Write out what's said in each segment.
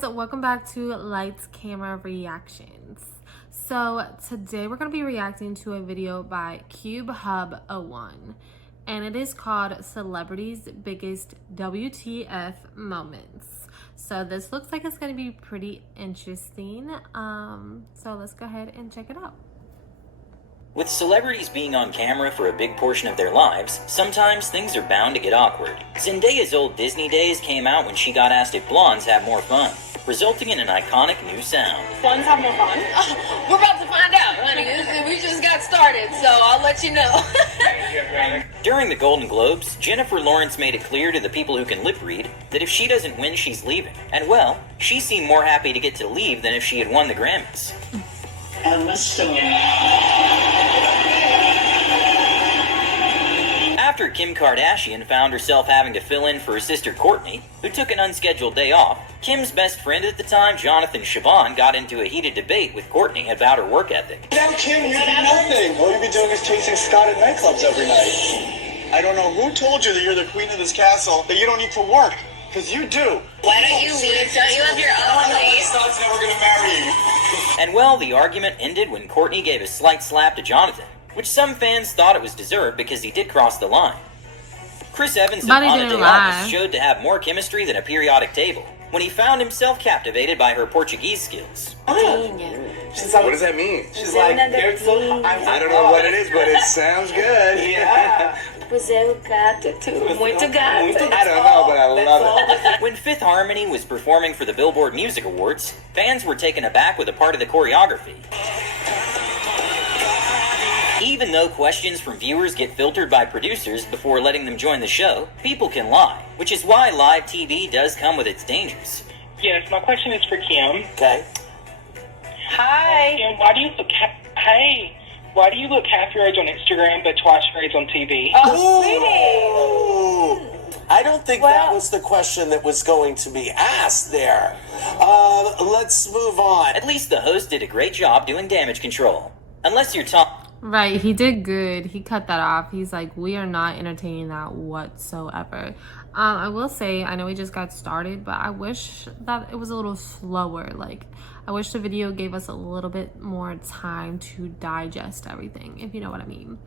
guys, welcome back to Lights Camera Reactions. So today we're going to be reacting to a video by CubeHub01 and it is called Celebrities' Biggest WTF Moments. So this looks like it's going to be pretty interesting. So let's go ahead and check it out. With celebrities being on camera for a big portion of their lives, sometimes things are bound to get awkward. Zendaya's old Disney days came out when she got asked if blondes have more fun, resulting in an iconic new sound. Blondes have more fun? We're about to find out, honey. We just got started, so I'll let you know. During the Golden Globes, Jennifer Lawrence made it clear to the people who can lip read that if she doesn't win, she's leaving. And well, she seemed more happy to get to leave than if she had won the Grammys. Emma Stone. After Kim Kardashian found herself having to fill in for her sister Kourtney, who took an unscheduled day off, Kim's best friend at the time, Jonathan Siobhan, got into a heated debate with Kourtney about her work ethic. Now, Kim, you do nothing. All you be doing is chasing Scott at nightclubs every night. I don't know who told you that you're the queen of this castle, that you don't need to work. Because you do. Why don't you leave? Don't you have your own place? Scott's never going to marry you. And well, the argument ended when Kourtney gave a slight slap to Jonathan, which some fans thought it was deserved because he did cross the line. Chris Evans and Ana de Armas showed to have more chemistry than a periodic table when he found himself captivated by her Portuguese skills. She's like, what does that mean? She's like, I don't know what it is, but it sounds good. Yeah. I don't know, but I love it. When Fifth Harmony was performing for the Billboard Music Awards, fans were taken aback with a part of the choreography. Even though questions from viewers get filtered by producers before letting them join the show, people can lie, which is why live TV does come with its dangers. Yes, my question is for Kim. Okay. Hi. Kim, why do you look why do you look half your age on Instagram but twice your age on TV? Oh, sweetie. I don't think that was the question that was going to be asked there. Let's move on. At least the host did a great job doing damage control. Unless you're Right, he did good. He cut that off. He's like, we are not entertaining that whatsoever. I will say, I know we just got started, but I wish that it was a little slower. Like, I wish the video gave us a little bit more time to digest everything, if you know what I mean.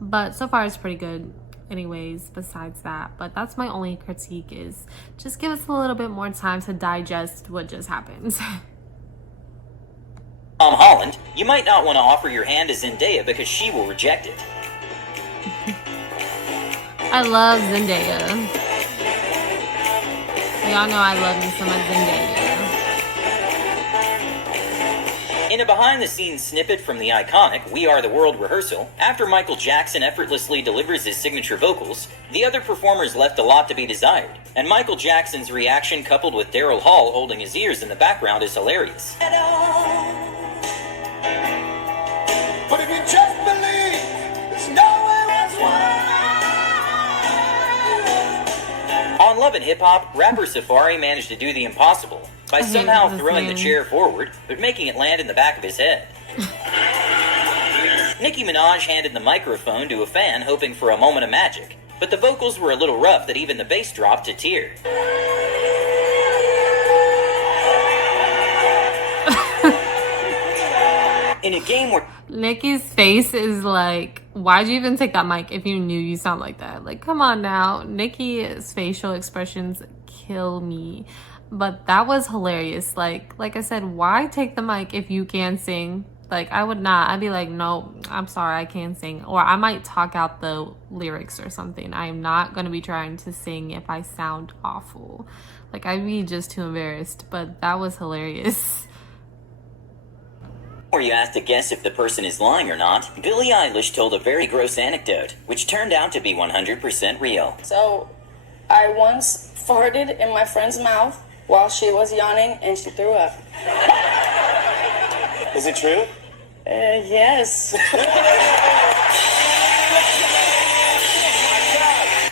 But so far, it's pretty good anyways, besides that. But that's my only critique, is just give us a little bit more time to digest what just happened. Tom Holland, you might not want to offer your hand to Zendaya because she will reject it. I love Zendaya. Y'all know I love me some of Zendaya. In a behind-the-scenes snippet from the iconic We Are the World rehearsal, after Michael Jackson effortlessly delivers his signature vocals, the other performers left a lot to be desired, and Michael Jackson's reaction coupled with Daryl Hall holding his ears in the background is hilarious. But if you just believe, there's nowhere else On Love and Hip Hop, rapper Safari managed to do the impossible by somehow throwing the chair forward, but making it land in the back of his head. Nicki Minaj handed the microphone to a fan hoping for a moment of magic, but the vocals were a little rough that even the bass dropped to tear. In a game where Nicki's face is like, why'd you even take that mic if you knew you sound like that? Like, come on now. Nicki's facial expressions kill me. But that was hilarious. Like I said, why take the mic if you can sing? Like, I would not. I'd be like, no, I'm sorry, I can't sing. Or I might talk out the lyrics or something. I am not going to be trying to sing if I sound awful. Like, I'd be just too embarrassed. But that was hilarious. where you asked to guess if the person is lying or not, Billie Eilish told a very gross anecdote, which turned out to be 100% real. So, I once farted in my friend's mouth while she was yawning and she threw up. Is it true? Yes.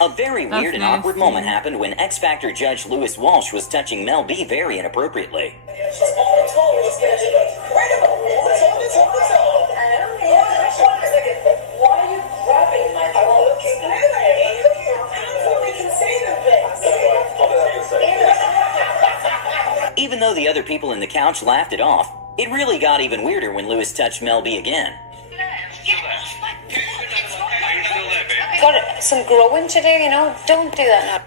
A very weird and awkward moment happened when X Factor judge Lewis Walsh was touching Mel B very inappropriately. Even though the other people in the couch laughed it off, it really got even weirder when Lewis touched Mel B again. Got some growing to do, you know? Don't do that now.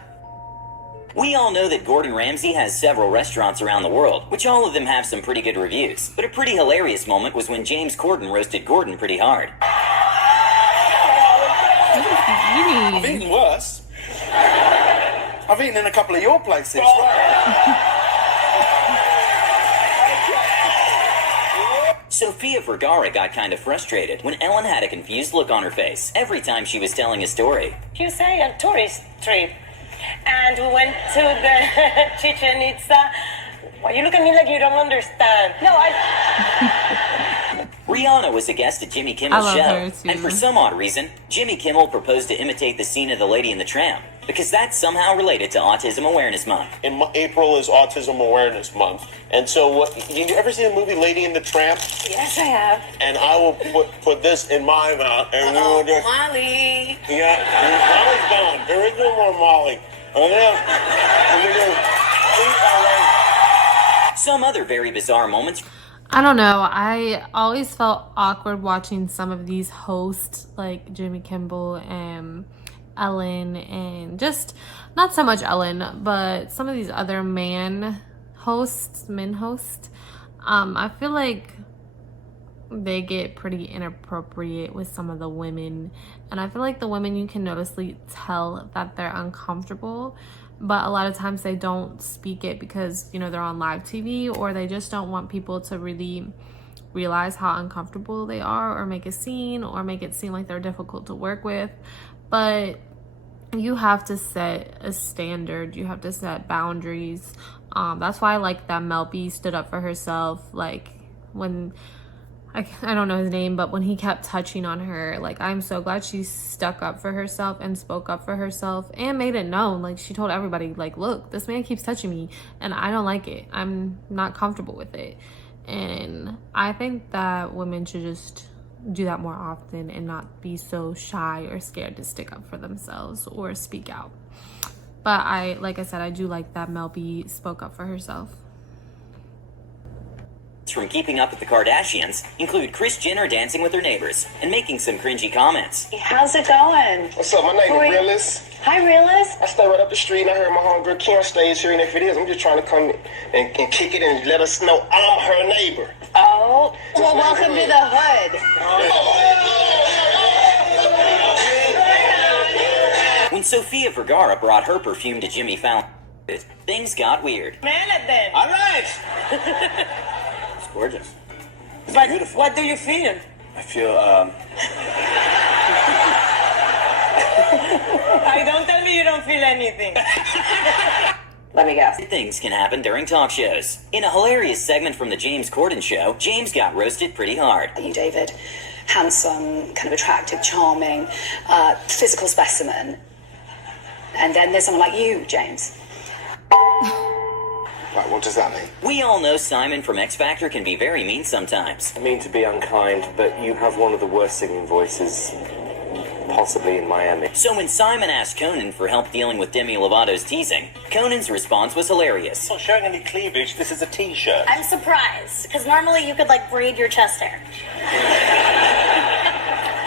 We all know that Gordon Ramsay has several restaurants around the world, which all of them have some pretty good reviews. But a pretty hilarious moment was when James Corden roasted Gordon pretty hard. I've eaten worse. I've eaten in a couple of your places. Sofia Vergara got kind of frustrated when Ellen had a confused look on her face every time she was telling a story. You say a tourist trip, and we went to the Chichen Itza. Why you look at me like you don't understand? No, Rihanna was a guest at Jimmy Kimmel's I love show, her too. and for some odd reason, Jimmy Kimmel proposed to imitate the scene of the Lady in the Tramp, because that's somehow related to Autism Awareness Month. April is Autism Awareness Month, and so you ever see the movie Lady in the Tramp? yes, I have. And I will put this in my mouth, and we will just Molly. Molly's gone. There is no more Molly. And then we just eat our way. Some other very bizarre moments. I don't know. I always felt awkward watching some of these hosts like Jimmy Kimmel and Ellen, and just not so much Ellen, but some of these other men hosts. I feel like they get pretty inappropriate with some of the women, and I feel like the women, you can noticeably tell that they're uncomfortable, but a lot of times they don't speak it because, you know, they're on live TV, or they just don't want people to really realize how uncomfortable they are, or make a scene, or make it seem like they're difficult to work with. But you have to set a standard, you have to set boundaries. That's why I like that Mel B stood up for herself, like when I don't know his name, but when he kept touching on her, like, I'm so glad she stuck up for herself and spoke up for herself and made it known. Like, she told everybody, like, look, this man keeps touching me and I don't like it. I'm not comfortable with it. And I think that women should just do that more often and not be so shy or scared to stick up for themselves or speak out. But like I said, I do like that Mel B spoke up for herself. From Keeping Up with the Kardashians include Kris Jenner dancing with her neighbors and making some cringy comments. How's it going? What's up? My name is Realist. Hi, Realist. I stay right up the street, and I heard my homegirl Karen stays here, and if it is, I'm just trying to come and kick it and let us know I'm her neighbor. Oh, well, welcome to the hood. When Sofia Vergara brought her perfume to Jimmy Fallon, things got weird. Man it then. All right. It's gorgeous. But beautiful. What do you feel? I feel, Don't tell me you don't feel anything. Let me guess. Things can happen during talk shows. In a hilarious segment from the James Corden show, James got roasted pretty hard. You, David, handsome, kind of attractive, charming, physical specimen. And then there's someone like you, James. Right, what does that mean? We all know Simon from X Factor can be very mean sometimes. I mean to be unkind, but you have one of the worst singing voices possibly in Miami. So when Simon asked Conan for help dealing with Demi Lovato's teasing, Conan's response was hilarious. Not showing any cleavage, this is a t-shirt. I'm surprised, because normally you could, like, braid your chest hair.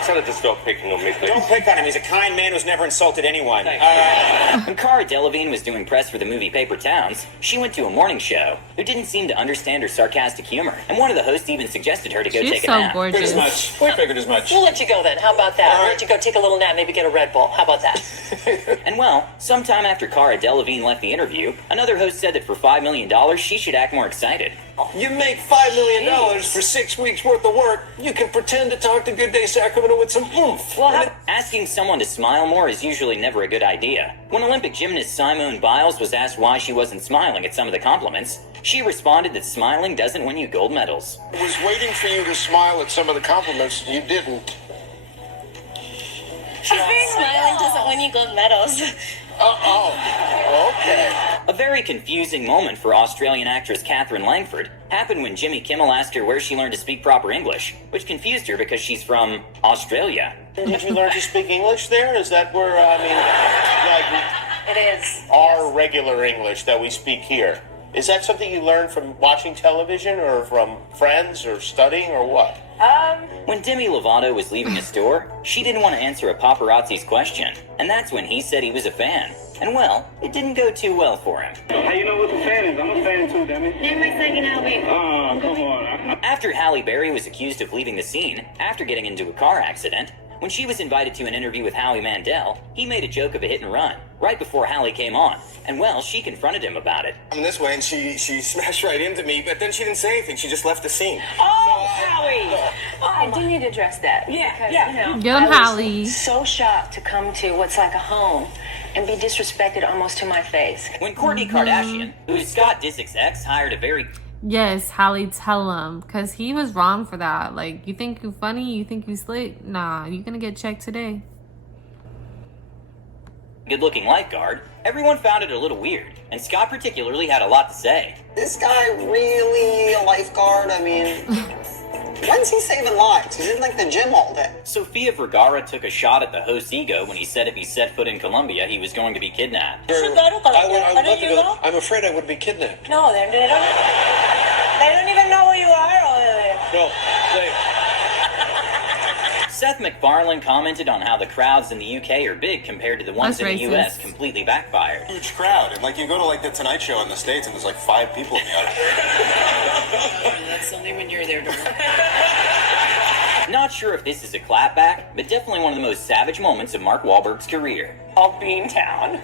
Tell her to stop picking on me, please. Don't pick on him. He's a kind man who's never insulted anyone. When Cara Delevingne was doing press for the movie Paper Towns, she went to a morning show who didn't seem to understand her sarcastic humor, and one of the hosts even suggested her to go take a nap. Figured as much. We figured as much. We'll let you go then. How about that? We'll let you go take a little nap, maybe get a Red Bull. How about that? And well, sometime after Cara Delevingne left the interview, another host said that for $5 million, she should act more excited. You make $5 million for 6 weeks worth of work. You can pretend to talk to Good Day Sacramento with some oomph. Well, asking someone to smile more is usually never a good idea. When Olympic gymnast Simone Biles was asked why she wasn't smiling at some of the compliments, she responded that smiling doesn't win you gold medals. I was waiting for you to smile at some of the compliments. You didn't. Smiling doesn't win you gold medals. Okay. A very confusing moment for Australian actress Catherine Langford happened when Jimmy Kimmel asked her where she learned to speak proper English, which confused her because she's from Australia. Did you learn to speak English there? Is that where, It is. our regular English that we speak here? Is that something you learned from watching television or from friends or studying or what? When Demi Lovato was leaving a store, she didn't want to answer a paparazzi's question, and that's when he said he was a fan. And well, it didn't go too well for him. How you know what the fan is? I'm a fan too, Demi. Name my second album. Oh, come on. After Halle Berry was accused of leaving the scene after getting into a car accident, when she was invited to an interview with Howie Mandel, he made a joke of a hit and run right before Halle came on. And well, she confronted him about it. I'm this way, and she smashed right into me, but then she didn't say anything. She just left the scene. Oh, Howie! I do need to address that. Yeah. Get him, Halle. So shocked to come to what's like a home and be disrespected almost to my face. When Kourtney Kardashian, who's Scott Disick's ex, hired a very... Yes, Halle, tell him. Because he was wrong for that. Like, you think you funny? You think you slick? Nah, you're going to get checked today. good-looking lifeguard, everyone found it a little weird, and Scott particularly had a lot to say. This guy really a lifeguard? I mean, when's he saving lives? He's in like the gym all day. Sofia Vergara took a shot at the host's ego when he said if he set foot in Colombia, he was going to be kidnapped. I would love to go. I'm afraid I would be kidnapped. No, they don't even know who you are. No, they... Seth MacFarlane commented on how the crowds in the UK are big compared to the ones in the US, completely backfired. Huge crowd, and like you go to like the Tonight Show in the States, and there's like 5 people in the audience. That's only when you're there. Not sure if this is a clapback, but definitely one of the most savage moments of Mark Wahlberg's career. All Beantown.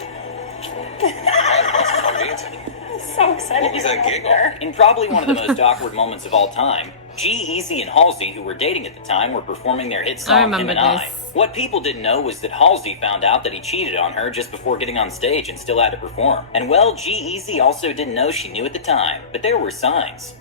So excited. What was that giggle? In probably one of the most awkward moments of all time, G-Eazy and Halsey, who were dating at the time, were performing their hit song, Him and I. What people didn't know was that Halsey found out that he cheated on her just before getting on stage and still had to perform. And well, G-Eazy also didn't know she knew at the time, but there were signs.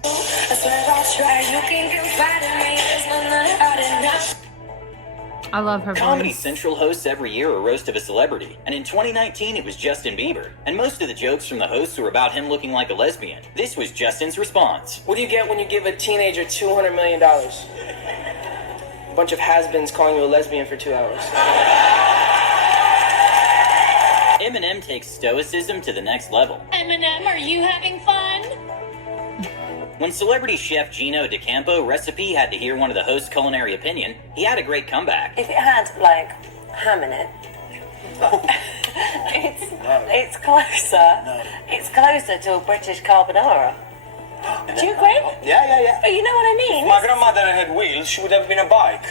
I love her Comedy voice. Central hosts every year a roast of a celebrity, and in 2019 it was Justin Bieber. And most of the jokes from the hosts were about him looking like a lesbian. This was Justin's response. What do you get when you give a teenager $200 million? A bunch of has-beens calling you a lesbian for 2 hours. Eminem takes stoicism to the next level. Eminem, are you having fun? When celebrity chef Gino DeCampo Recipe had to hear one of the host's culinary opinion, he had a great comeback. If it had, like, ham in it, it's closer. It's closer to a British carbonara. Do you agree? Yeah. But you know what I mean? If my grandmother had wheels, she would have been a bike.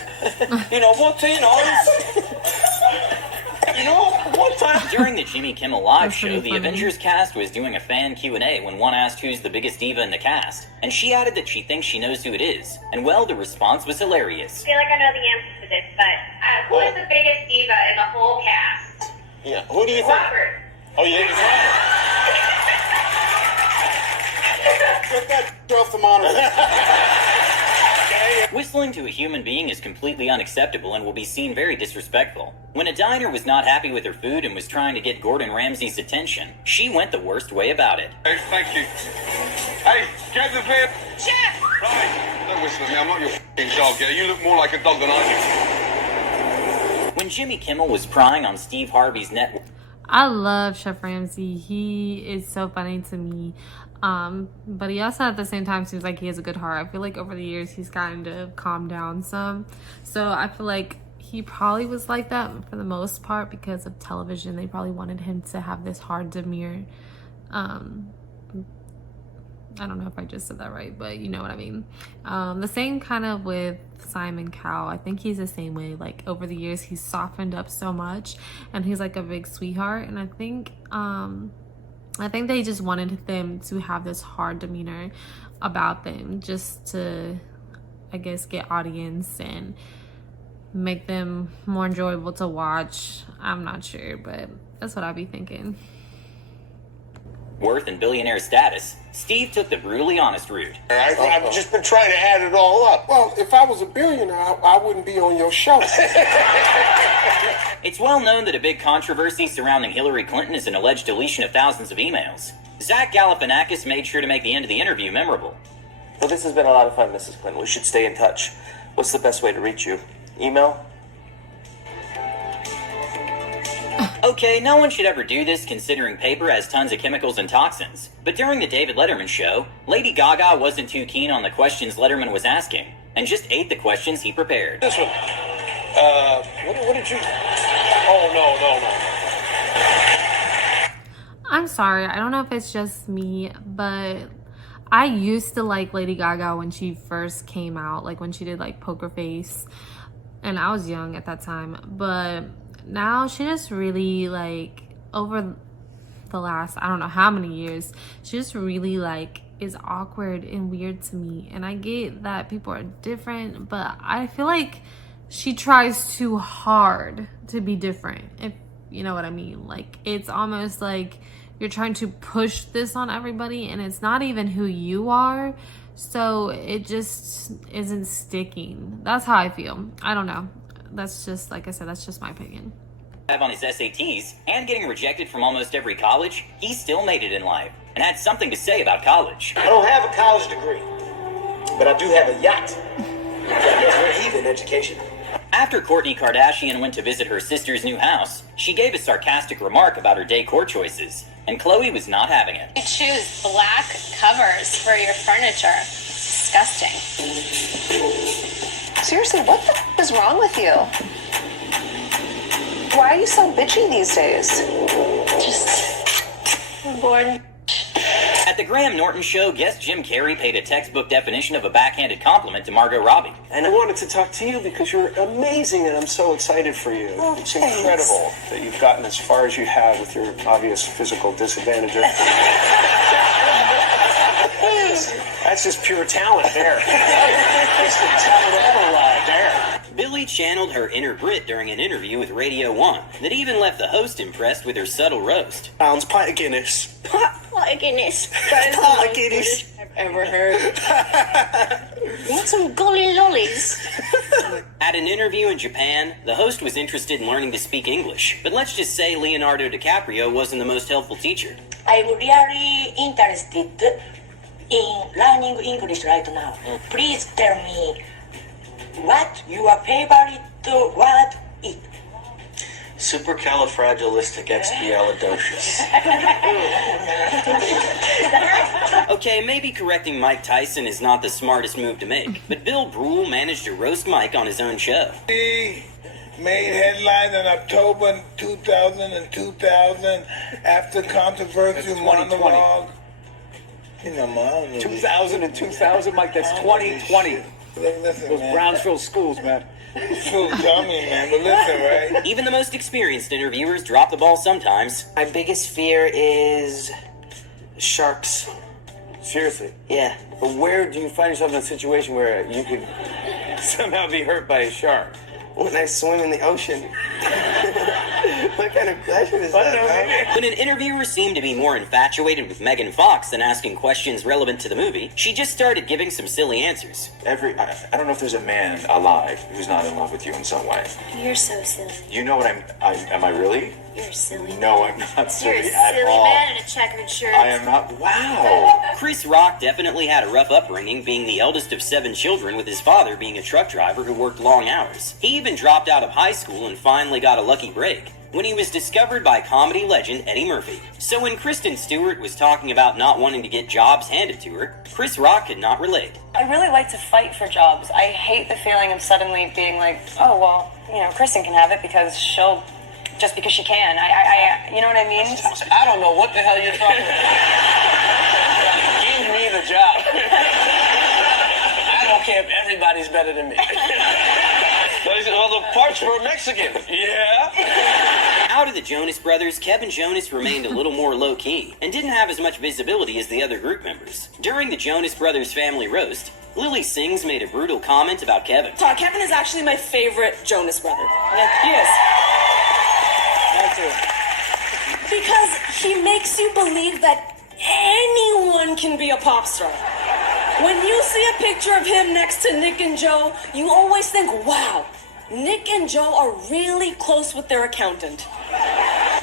During the Jimmy Kimmel Live show, the Avengers cast was doing a fan Q&A when one asked who's the biggest diva in the cast, and she added that she thinks she knows who it is. And well, the response was hilarious. I feel like I know the answer to this, but who is the biggest diva in the whole cast? Yeah, who do you think? Robert. Oh, you think it's Get that off the monitor. Whistling to a human being is completely unacceptable and will be seen very disrespectful. When a diner was not happy with her food and was trying to get Gordon Ramsay's attention, she went the worst way about it. Hey, thank you. Hey, get the beer. Chef! Right. Don't whistle at me, I'm not your f***ing dog. Yeah, you look more like a dog than I do. When Jimmy Kimmel was prying on Steve Harvey's network... I love Chef Ramsay. He is so funny to me. But he also at the same time seems like he has a good heart. I feel like over the years he's gotten to calm down some. So I feel like he probably was like that for the most part because of television. They probably wanted him to have this hard demeanor. I don't know if I just said that right, but you know what I mean. The same kind of with Simon Cowell. I think he's the same way. Like over the years he's softened up so much and he's like a big sweetheart. And I think they just wanted them to have this hard demeanor about them just to, I guess, get audience and make them more enjoyable to watch. I'm not sure, but that's what I'd be thinking. Worth and billionaire status, Steve took the brutally honest route. I've just been trying to add it all up. Well, if I was a billionaire, I wouldn't be on your show. It's well known that a big controversy surrounding Hillary Clinton is an alleged deletion of thousands of emails. Zach Galifianakis made sure to make the end of the interview memorable. Well, this has been a lot of fun, Mrs. Clinton. We should stay in touch. What's the best way to reach you? Email? Okay, no one should ever do this considering paper has tons of chemicals and toxins. But during the David Letterman show, Lady Gaga wasn't too keen on the questions Letterman was asking, and just ate the questions he prepared. This one. What did you... Oh, no. I'm sorry, I don't know if it's just me, but I used to like Lady Gaga when she first came out, like when she did like Poker Face, and I was young at that time, but now she just really, like, over the last, I don't know how many years, she just really, like, is awkward and weird to me. And I get that people are different, but I feel like she tries too hard to be different, if you know what I mean. Like, it's almost like you're trying to push this on everybody, and it's not even who you are, so it just isn't sticking. That's how I feel. I don't know. That's just, like I said, that's just my opinion. On his SATs and getting rejected from almost every college, he still made it in life and had something to say about college. I don't have a college degree, but I do have a yacht. We're even education. After Kourtney Kardashian went to visit her sister's new house, she gave a sarcastic remark about her decor choices, and Khloe was not having it. You choose black covers for your furniture. It's disgusting. Seriously, what the f is wrong with you? Why are you so bitchy these days? I'm bored. At the Graham Norton show, guest Jim Carrey paid a textbook definition of a backhanded compliment to Margot Robbie. And I wanted to talk to you because you're amazing and I'm so excited for you. Oh, it's thanks. incredible that you've gotten as far as you have with your obvious physical disadvantage. That's just pure talent there. That's the talent override there. Billy channeled her inner Brit during an interview with Radio 1 that even left the host impressed with her subtle roast. Pounds, pint of Guinness. Pint of Guinness. Pint of Guinness. I've ever heard. Want some golly lollies? At an interview in Japan, the host was interested in learning to speak English, but let's just say Leonardo DiCaprio wasn't the most helpful teacher. I'm really interested in learning English right now. Please tell me what your favorite word is. Supercalifragilisticexpialidocious. Okay, maybe correcting Mike Tyson is not the smartest move to make, but Bill Brule managed to roast Mike on his own show. He made headlines in October 2000 and 2000 after controversial monologue. You know, Mom. 2000 and 2000, Mike, that's 2020. Listen, Those man. Brownsville schools, man. So dummy, man, but listen, right? Even the most experienced interviewers drop the ball sometimes. My biggest fear is sharks. Seriously? Yeah. But where do you find yourself in a situation where you could somehow be hurt by a shark? When I swim in the ocean. What kind of question is that? When an interviewer seemed to be more infatuated with Megan Fox than asking questions relevant to the movie, she just started giving some silly answers. I don't know if there's a man alive who's not in love with you in some way. You're so silly. You know what am I really? You're silly. No, I'm not silly You're a at silly all. man in a checkered shirt. I am not. Wow. Chris Rock definitely had a rough upbringing, being the eldest of 7 children, with his father being a truck driver who worked long hours. He even dropped out of high school and finally got a lucky break when he was discovered by comedy legend Eddie Murphy. So when Kristen Stewart was talking about not wanting to get jobs handed to her, Chris Rock could not relate. I really like to fight for jobs. I hate the feeling of suddenly being like, oh, well, you know, Kristen can have it because she'll, just because she can. I you know what I mean? I don't know what the hell you're talking about. Give me the job. I don't care if everybody's better than me. Well, the parts for a Mexican. Yeah. Out of the Jonas Brothers, Kevin Jonas remained a little more low-key and didn't have as much visibility as the other group members. During the Jonas Brothers family roast, Lily Sings made a brutal comment about Kevin. Kevin is actually my favorite Jonas brother. Yeah, he is. Because he makes you believe that anyone can be a pop star. When you see a picture of him next to Nick and Joe, you always think, wow, Nick and Joe are really close with their accountant.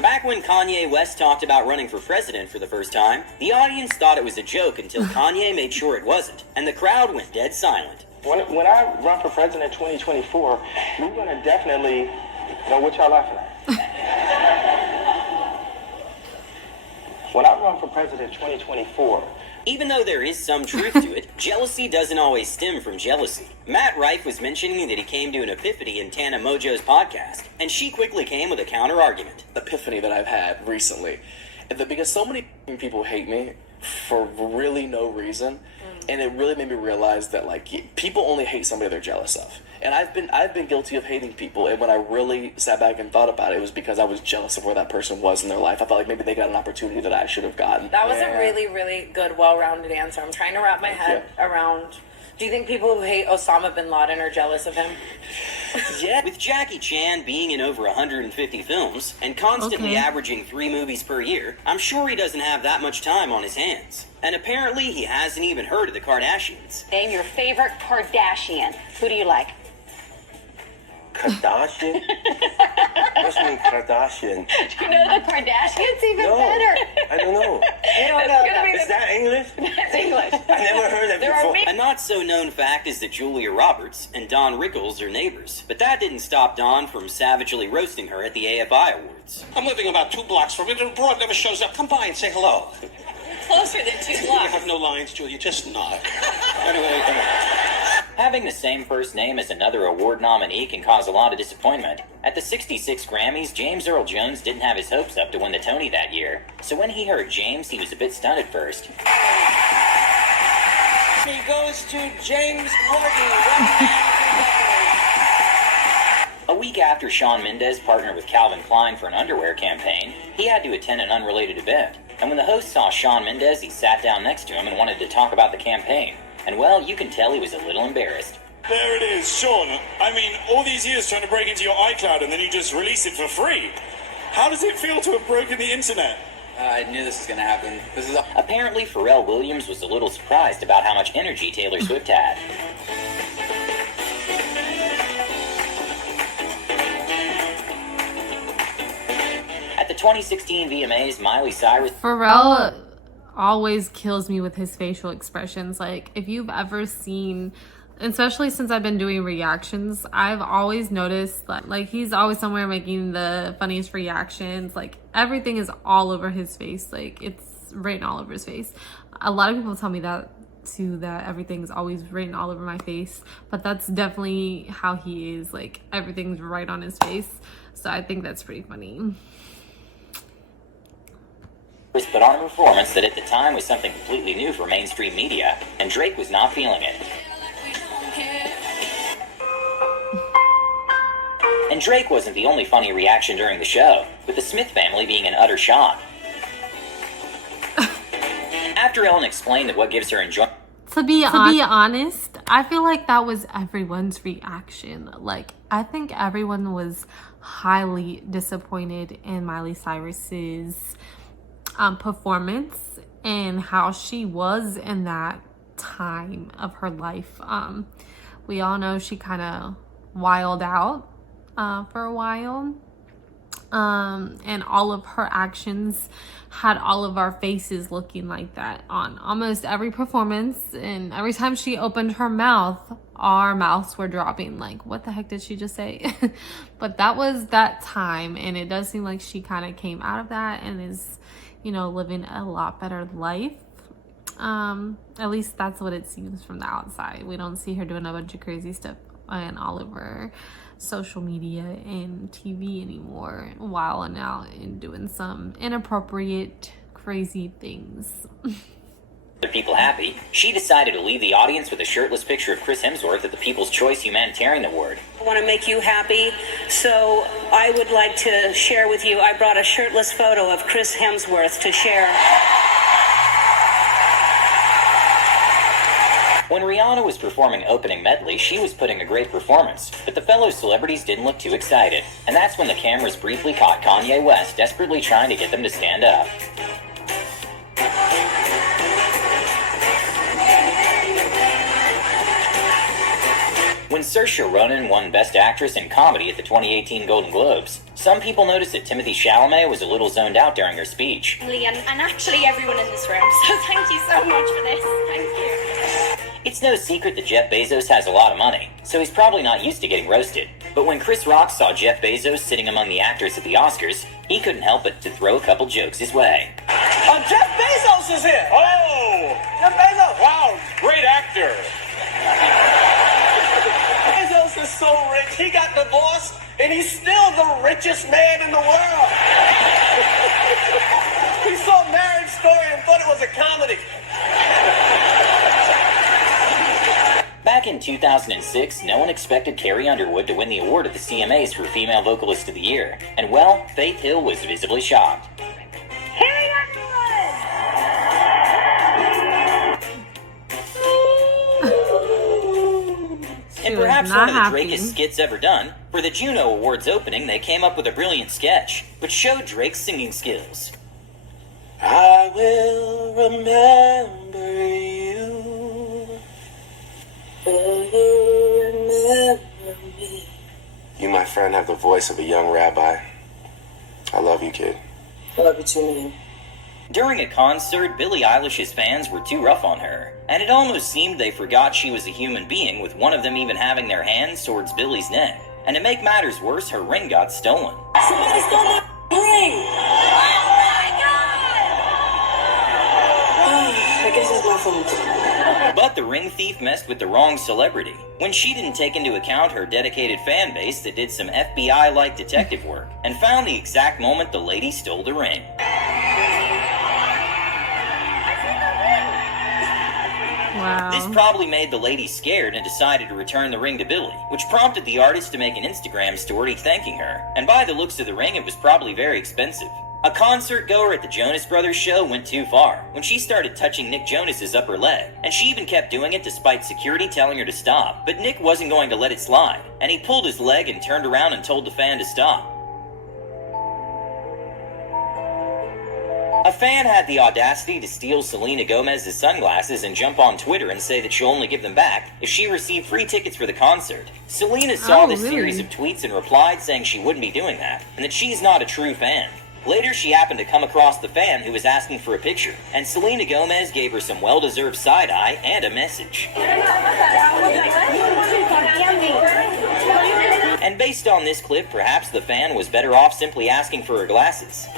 Back when Kanye West talked about running for president for the first time, the audience thought it was a joke until Kanye made sure it wasn't, and the crowd went dead silent. When I run for president in 2024, we're going to definitely know what y'all laughing at. When I run for president 2024, even though there is some truth to it, jealousy doesn't always stem from jealousy. Matt Rife was mentioning that he came to an epiphany in Tana Mojo's podcast, and she quickly came with a counter-argument. Epiphany that I've had recently, because so many people hate me for really no reason, and it really made me realize that like people only hate somebody they're jealous of. And I've been guilty of hating people, and when I really sat back and thought about it, it was because I was jealous of where that person was in their life. I felt like maybe they got an opportunity that I should have gotten. That was a really, really good, well-rounded answer. I'm trying to wrap my head around. Do you think people who hate Osama bin Laden are jealous of him? Yeah. With Jackie Chan being in over 150 films and constantly averaging 3 movies per year, I'm sure he doesn't have that much time on his hands. And apparently he hasn't even heard of the Kardashians. Name your favorite Kardashian. Who do you like? Kardashian? What's mean Kardashian? Do you know the Kardashians even better? I don't know. You don't know. Is that English? It's English. I never heard that before. A not-so-known fact is that Julia Roberts and Don Rickles are neighbors. But that didn't stop Don from savagely roasting her at the AFI Awards. I'm living about 2 blocks from it, and Broad never shows up. Come by and say hello. Closer than 2 blocks. You have no lines, Julia. Just nod. Anyway, Having the same first name as another award nominee can cause a lot of disappointment. At the 66 Grammys, James Earl Jones didn't have his hopes up to win the Tony that year. So when he heard James, he was a bit stunned at first. He goes to James Corden. A week after Shawn Mendes partnered with Calvin Klein for an underwear campaign, he had to attend an unrelated event. And when the host saw Shawn Mendes, he sat down next to him and wanted to talk about the campaign. And well, you can tell he was a little embarrassed. There it is, Sean. I mean, all these years trying to break into your iCloud and then you just release it for free. How does it feel to have broken the internet? I knew this was going to happen. Apparently, Pharrell Williams was a little surprised about how much energy Taylor Swift had. At the 2016 VMAs, Miley Cyrus... Pharrell always kills me with his facial expressions. Like, if you've ever seen, especially since I've been doing reactions, I've always noticed that like he's always somewhere making the funniest reactions. Like, everything is all over his face. Like, it's written all over his face. A lot of people tell me that too, that everything's always written all over my face, but that's definitely how he is. Like, everything's right on his face. So I think that's pretty funny. Put on a performance that at the time was something completely new for mainstream media, and Drake was not feeling it. And Drake wasn't the only funny reaction during the show, with the Smith family being in utter shock. After Ellen explained that what gives her enjoyment... To be honest, I feel like that was everyone's reaction. Like, I think everyone was highly disappointed in Miley Cyrus's performance and how she was in that time of her life. We all know she kind of wilded out for a while, and all of her actions had all of our faces looking like that on almost every performance, and every time she opened her mouth, our mouths were dropping. Like, what the heck did she just say? But that was that time, and it does seem like she kind of came out of that and is, you know, living a lot better life. At least that's what it seems from the outside. We don't see her doing a bunch of crazy stuff and all over social media and TV anymore, wilding out and doing some inappropriate, crazy things. The people happy, she decided to leave the audience with a shirtless picture of Chris Hemsworth at the People's Choice Humanitarian Award. I want to make you happy, so I would like to share with you, I brought a shirtless photo of Chris Hemsworth to share. When Rihanna was performing opening medley, she was putting a great performance, but the fellow celebrities didn't look too excited. And that's when the cameras briefly caught Kanye West desperately trying to get them to stand up. When Saoirse Ronan won Best Actress in Comedy at the 2018 Golden Globes, some people noticed that Timothée Chalamet was a little zoned out during her speech. And actually everyone in this room, so thank you so much for this. Thank you. It's no secret that Jeff Bezos has a lot of money, so he's probably not used to getting roasted. But when Chris Rock saw Jeff Bezos sitting among the actors at the Oscars, he couldn't help but to throw a couple jokes his way. Jeff Bezos is here! Oh! Jeff Bezos! Wow, great actor! Bezos is so rich, he got divorced, and he's still the richest man in the world! He saw Marriage Story and thought it was a comedy. Back in 2006, no one expected Carrie Underwood to win the award at the CMAs for Female Vocalist of the Year, and well, Faith Hill was visibly shocked. Carrie Underwood! And perhaps one of the Drakest skits ever done, for the Juno Awards opening, they came up with a brilliant sketch, which showed Drake's singing skills. I will remember you. Will you remember me? You, my friend, have the voice of a young rabbi. I love you, kid. I love you too, man. During a concert, Billie Eilish's fans were too rough on her, and it almost seemed they forgot she was a human being, with one of them even having their hands towards Billie's neck. And to make matters worse, her ring got stolen. Somebody stole my ring! I guess it's my fault. But the ring thief messed with the wrong celebrity when she didn't take into account her dedicated fan base that did some FBI-like detective work and found the exact moment the lady stole the ring. Wow. This probably made the lady scared and decided to return the ring to Billie, which prompted the artist to make an Instagram story thanking her. And by the looks of the ring, it was probably very expensive. A concert goer at the Jonas Brothers show went too far when she started touching Nick Jonas's upper leg, and she even kept doing it despite security telling her to stop. But Nick wasn't going to let it slide, and he pulled his leg and turned around and told the fan to stop. A fan had the audacity to steal Selena Gomez's sunglasses and jump on Twitter and say that she'll only give them back if she received free tickets for the concert. Selena saw this series of tweets and replied saying she wouldn't be doing that, and that she's not a true fan. Later, she happened to come across the fan who was asking for a picture, and Selena Gomez gave her some well-deserved side-eye and a message. And based on this clip, perhaps the fan was better off simply asking for her glasses.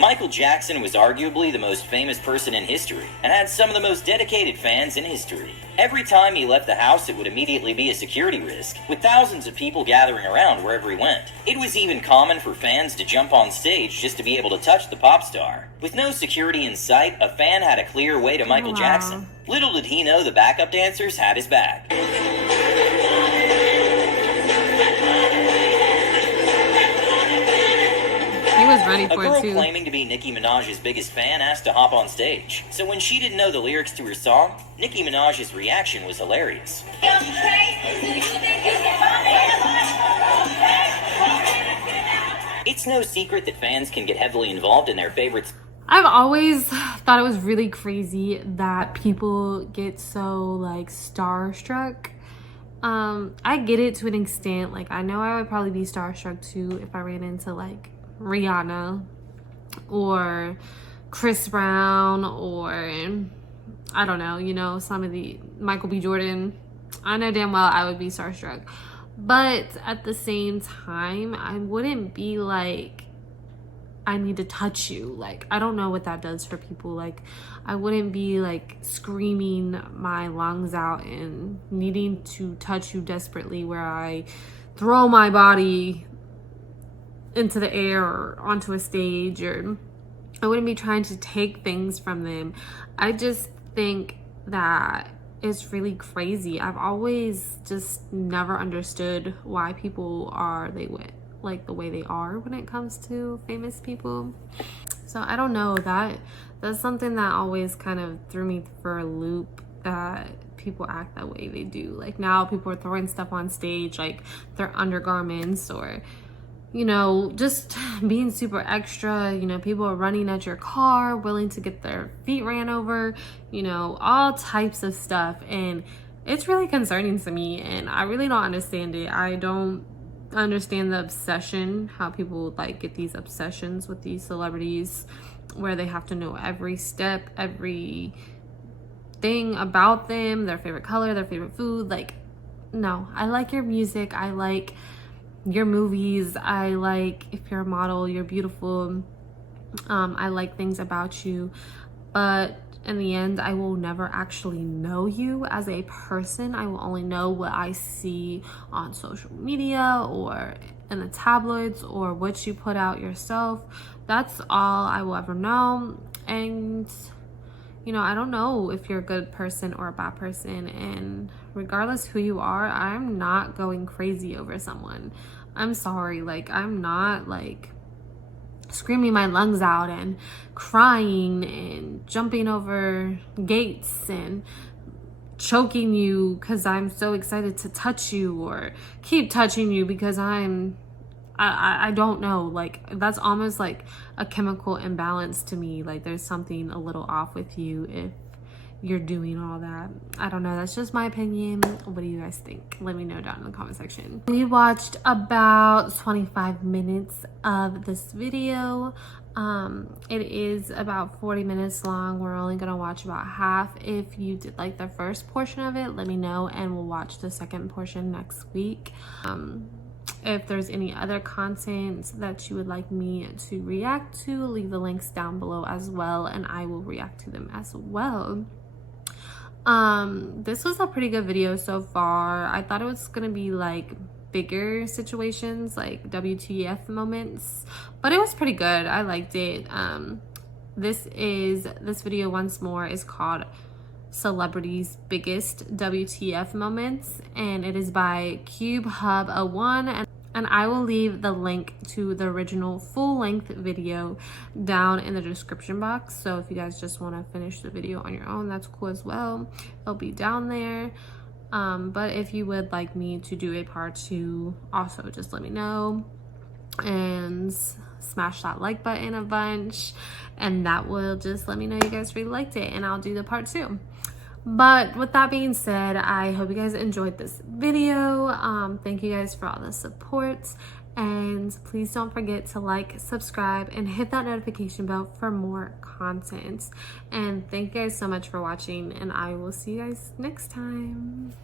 Michael Jackson was arguably the most famous person in history and had some of the most dedicated fans in history. Every time he left the house, it would immediately be a security risk, with thousands of people gathering around wherever he went. It was even common for fans to jump on stage just to be able to touch the pop star. With no security in sight, a fan had a clear way to Michael Jackson. Little did he know the backup dancers had his back. He was ready for it too. A girl claiming to be Nicki Minaj's biggest fan asked to hop on stage. So when she didn't know the lyrics to her song, Nicki Minaj's reaction was hilarious. It's no secret that fans can get heavily involved in their favorites. I've always thought it was really crazy that people get so like starstruck. I get it to an extent. Like, I know I would probably be starstruck too if I ran into like Rihanna or Chris Brown or I don't know, you know, some of the Michael B. Jordan. I know damn well I would be starstruck, but at the same time I wouldn't be like, I need to touch you. Like, I don't know what that does for people. Like, I wouldn't be like screaming my lungs out and needing to touch you desperately where I throw my body into the air or onto a stage, or I wouldn't be trying to take things from them. I just think that it's really crazy. I've always just never understood why people are the way they are when it comes to famous people. So I don't know, that's something that always kind of threw me for a loop, that people act that way they do. Like, now people are throwing stuff on stage, like their undergarments, or you know, just being super extra. You know, people are running at your car, willing to get their feet ran over, you know, all types of stuff. And it's really concerning to me, and I really don't understand it. I don't understand the obsession, how people like get these obsessions with these celebrities where they have to know every step, every thing about them, their favorite color, their favorite food. Like, no, I like your music, I like your movies, I like if you're a model, you're beautiful. I like things about you, but in the end, I will never actually know you as a person. I will only know what I see on social media or in the tabloids or what you put out yourself. That's all I will ever know. And you know, I don't know if you're a good person or a bad person, and regardless who you are, I'm not going crazy over someone. I'm sorry, like, I'm not like screaming my lungs out and crying and jumping over gates and choking you because I'm so excited to touch you, or keep touching you because I don't know, like, that's almost like a chemical imbalance to me. Like, there's something a little off with you if you're doing all that. I don't know, that's just my opinion. What do you guys think? Let me know down in the comment section. We watched about 25 minutes of this video. It is about 40 minutes long. We're only gonna watch about half. If you did like the first portion of it, let me know and we'll watch the second portion next week. If there's any other content that you would like me to react to, leave the links down below as well, and I will react to them as well. This was a pretty good video so far. I thought it was gonna be like bigger situations, like WTF moments, but it was pretty good. I liked it. This video once more is called Celebrities' Biggest WTF Moments, and it is by CubeHub01, and I will leave the link to the original full-length video down in the description box. So if you guys just want to finish the video on your own, that's cool as well. It'll be down there. But if you would like me to do a part 2, also just let me know, and smash that like button a bunch, and that will just let me know you guys really liked it, and I'll do the part 2. But with that being said, I hope you guys enjoyed this video. Thank you guys for all the support, and please don't forget to like, subscribe, and hit that notification bell for more content. And thank you guys so much for watching, and I will see you guys next time.